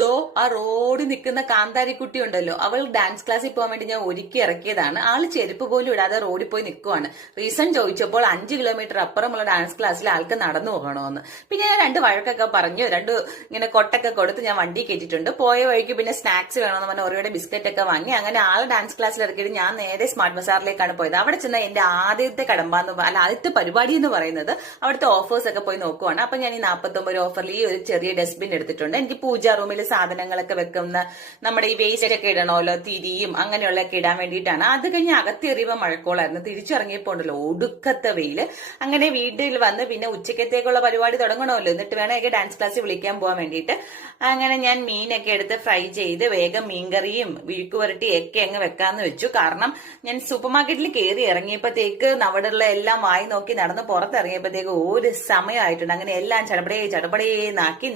ദോ ആ റോഡിൽ നിൽക്കുന്ന കാന്താരിക്കുട്ടി ഉണ്ടല്ലോ, അവൾ ഡാൻസ് ക്ലാസ്സിൽ പോകാൻ വേണ്ടി ഞാൻ ഒരുക്കി ഇറക്കിയതാണ്. ആള് ചെരുപ്പ് പോലും ഇടാതെ റോഡിൽ പോയി നിൽക്കുവാണ്. റീസൺ ചോദിച്ചപ്പോൾ 5 കിലോമീറ്റർ അപ്പുറമുള്ള ഡാൻസ് ക്ലാസ്സിൽ ആൾക്ക് നടന്നു പോകണമെന്ന്. പിന്നെ ഞാൻ 2 വഴക്കൊക്കെ പറഞ്ഞു, ഇങ്ങനെ കൊട്ടൊക്കെ കൊടുത്ത് ഞാൻ വണ്ടി കയറ്റിട്ടുണ്ട്. പോയ വഴിക്ക് പിന്നെ സ്നാക്സ് വേണമെന്ന് പറഞ്ഞ ഓരോയുടെ ബിസ്ക്കറ്റ് ഒക്കെ വാങ്ങി. അങ്ങനെ ആൾ ഡാൻസ് ക്ലാസ്സിൽ ഇറക്കിയിട്ട് ഞാൻ നേരെ സ്മാർട്ട് ബസാറിലേക്കാണ് പോയത്. അവിടെ ചെന്ന എന്റെ ആദ്യത്തെ ആദ്യത്തെ പരിപാടി എന്ന് പറയുന്നത് അവിടുത്തെ ഓഫേഴ്സ് ഒക്കെ പോയി നോക്കുവാണ്. അപ്പൊ ഞാൻ ഈ 49 ഓഫറിൽ ഈ ഒരു ചെറിയ ഡസ്റ്റ്ബിൻ എടുത്തിട്ടുണ്ട്. എനിക്ക് പൂജ റൂമിൽ സാധനങ്ങളൊക്കെ വെക്കുന്ന നമ്മുടെ ഈ വേസ്റ്റ് ഒക്കെ ഇടണമല്ലോ, തിരിയും അങ്ങനെയുള്ളതൊക്കെ ഇടാൻ വേണ്ടിയിട്ടാണ്. അത് കഴിഞ്ഞ് അകത്തേറിയപ്പോ മഴക്കോളായിരുന്നു. തിരിച്ചിറങ്ങിയപ്പോ ഉണ്ടല്ലോ ഒടുക്കത്തെ വെയില്. അങ്ങനെ വീട്ടിൽ വന്ന് പിന്നെ ഉച്ചക്കത്തേക്കുള്ള പരിപാടി തുടങ്ങണമല്ലോ, എന്നിട്ട് വേണം എനിക്ക് ഡാൻസ് ക്ലാസ്സിൽ വിളിക്കാൻ പോകാൻ വേണ്ടിയിട്ട്. അങ്ങനെ ഞാൻ മീനൊക്കെ എടുത്ത് ഫ്രൈ ചെയ്ത് വേഗം മീൻകറിയും വിഴുക്ക് പുരട്ടി ഒക്കെ അങ്ങ് വെക്കാന്ന് വെച്ചു. കാരണം ഞാൻ സൂപ്പർ മാർക്കറ്റിൽ കയറി ഇറങ്ങിയപ്പോഴത്തേക്ക് അവിടെയുള്ള എല്ലാം വായി നോക്കി നടന്ന് പുറത്തിറങ്ങിയപ്പോഴത്തേക്ക് ഒരു സമയമായിട്ടുണ്ട്. അങ്ങനെ എല്ലാം ചടപടേ ചടപടേന്നാക്കി